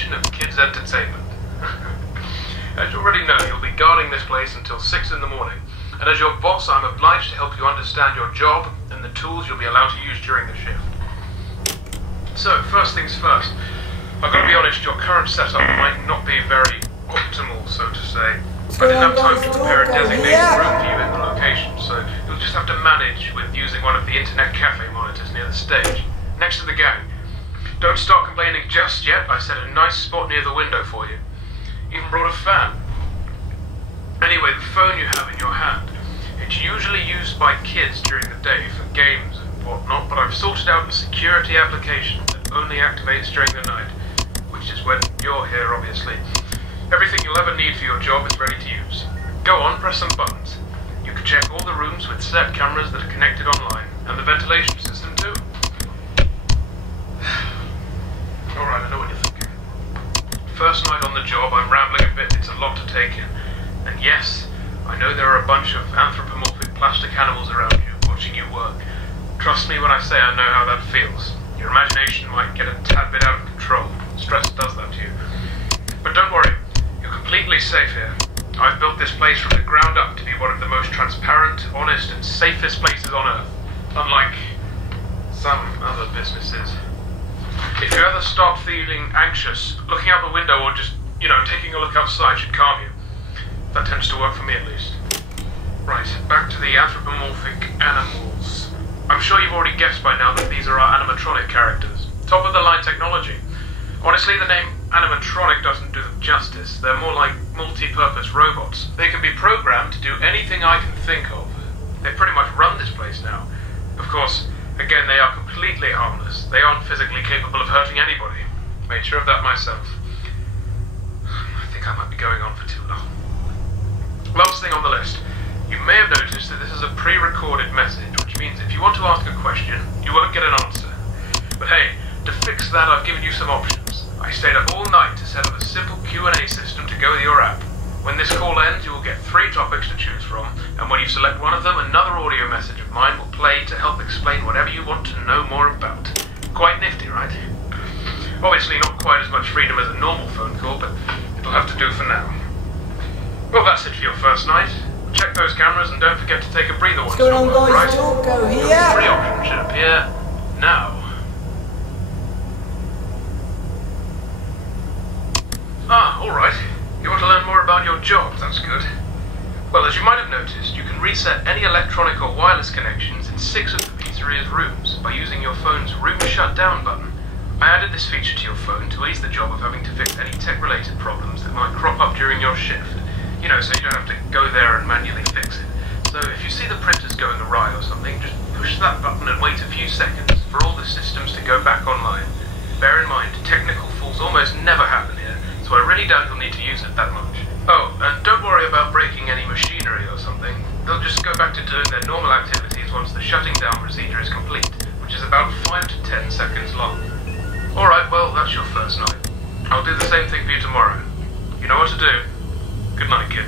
definition of kids' entertainment. As you already know, you'll be guarding this place until 6 in the morning, and as your boss, I'm obliged to help you understand your job and the tools you'll be allowed to use during the shift. So, first things first, I've got to be honest, your current setup might not be very optimal, so to say. I didn't have time to prepare a designated room for you in the location, so you'll just have to manage with using one of the internet cafe monitors near the stage, next to the gang. Don't start complaining just yet, I set a nice spot near the window for you. Even brought a fan. Anyway, the phone you have in your hand, it's usually used by kids during the day for games and whatnot, but I've sorted out a security application that only activates during the night, which is when you're here, obviously. Everything you'll ever need for your job is ready to use. Go on, press some buttons. You can check all the rooms with set cameras that are connected online, and the ventilation system too. Alright, I know what you're thinking. First night on the job, I'm rambling a bit, it's a lot to take in. And yes, I know there are a bunch of anthropomorphic plastic animals around you, watching you work. Trust me when I say I know how that feels. Your imagination might get a tad bit out of control. Stress does that to you. But don't worry, you're completely safe here. I've built this place from the ground up to be one of the most transparent, honest, and safest places on Earth. Unlike some other businesses. If you ever start feeling anxious, looking out the window or just, taking a look outside should calm you. That tends to work for me at least. Right, back to the anthropomorphic animals. I'm sure you've already guessed by now that these are our animatronic characters. Top of the line technology. Honestly, the name animatronic doesn't do them justice. They're more like multi-purpose robots. They can be programmed to do anything I can think of. They pretty much run this place now. Of course, again, they are completely harmless. They aren't physically capable of hurting anybody. Made sure of that myself. I think I might be going on for too long. Last thing on the list. You may have noticed that this is a pre-recorded message, which means if you want to ask a question, you won't get an answer. But hey, to fix that, I've given you some options. I stayed up all night to set up a simple Q&A system to go with your app. When this call ends, you will get 3 topics to choose from, and when you select one of them, another audio message of mine will play to help explain whatever you want to know more about. Quite nifty, right? Obviously not quite as much freedom as a normal phone call, but it'll have to do for now. Well, that's it for your first night. Check those cameras and don't forget to take a breather once in a while, right? Go here. The 3 options should appear now. Ah, alright. You want to learn more about your job, that's good. Well, as you might have noticed, you can reset any electronic or wireless connections in 6 of the pizzeria's rooms by using your phone's room shutdown button. I added this feature to your phone to ease the job of having to fix any tech-related problems that might crop up during your shift. So you don't have to go there and manually fix it. So if you see the printers going awry or something, just push that button and wait a few seconds for all the systems to go back online. Bear in mind, technical faults almost never happen here, so I really doubt you'll need to use it that much. Oh, and don't worry about breaking any machinery or something. They'll just go back to doing their normal activities once the shutting down procedure is complete, which is about 5 to 10 seconds long. Alright, well, that's your first night. I'll do the same thing for you tomorrow. You know what to do. Good night, kid.